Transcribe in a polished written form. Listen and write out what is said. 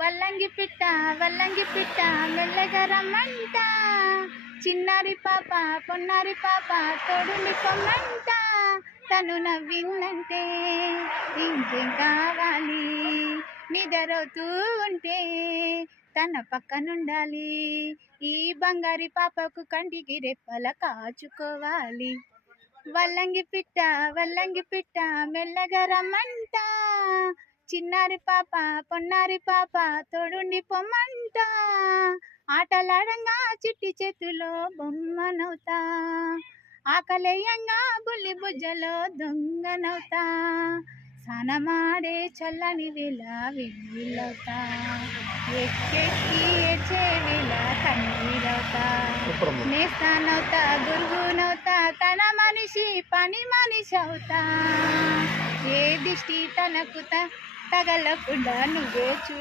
వల్లంగి పిట్ట మెల్లగా రమ్మంట, చిన్నారి పాప పొన్నారి పాప తోడుని పొమ్మంట. తను నవ్విందంటే ఇంకేం కావాలి, నిద్రవుతూ ఉంటే తన పక్కనుండాలి. ఈ బంగారి పాపకు కంటికి రెప్పల కాచుకోవాలి. వల్లంగి పిట్ట మెల్లగా రమ్మంట, చిన్నారి పాప పొన్నారి పాప తోడుండి పొమ్మంట. ఆటలాడంగా చిట్టి చేతులో బొమ్మనవుతా, ఆకలేయంగా బుల్లి బుజ్జలో దొంగనవుతా. సనమాడే చల్లని వేళ వెన్నెలవుతా, ఎక్కెక్కి ఏడ్చే వేళ కన్నీరవుతా. నేస్తానవుతా గురుగునవుతా, తన మనిషి పని మనిషి అవుతా. ఏ దిష్టి తనకు తగలకుండా నువ్వే చూ